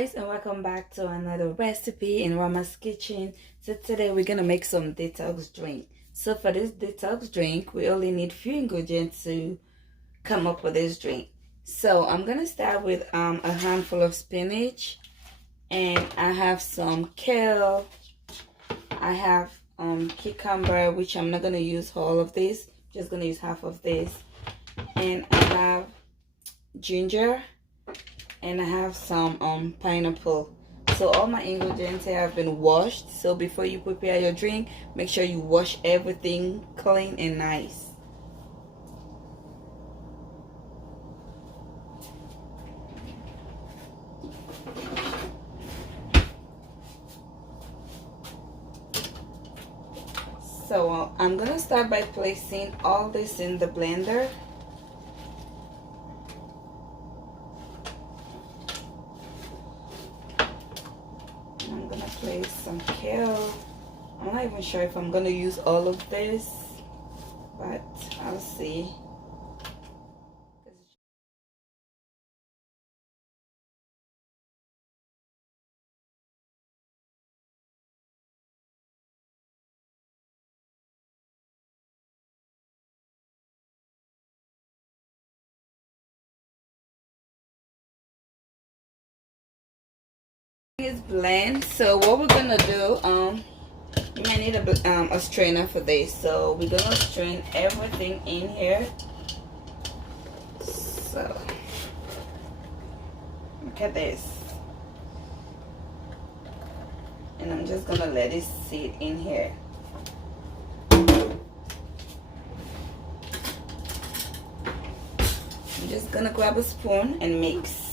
guys, and welcome back to another recipe in Rama's kitchen. So today we're gonna make some detox drink. So for this detox drink, we only need few ingredients to come up with this drink. So I'm gonna start with a handful of spinach, and I have some kale. I have cucumber, which I'm not gonna use all of this, just gonna use half of this, and I have ginger, and I have some pineapple. So all my ingredients here have been washed. So before you prepare your drink, make sure you wash everything clean and nice. So I'm gonna start by placing all this in the blender. I'm gonna place some kale. I'm not even sure if I'm gonna use all of this, but I'll see. It's blend. So what we're gonna do, you might need a strainer for this. So we're gonna strain everything in here. So look at this, and I'm just gonna let it sit in here. I'm just gonna grab a spoon and mix.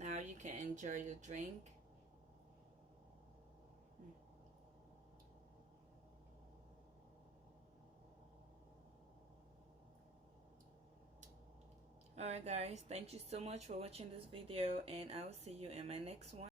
Now you can enjoy your drink. Alright guys, thank you so much for watching this video, and I'll see you in my next one.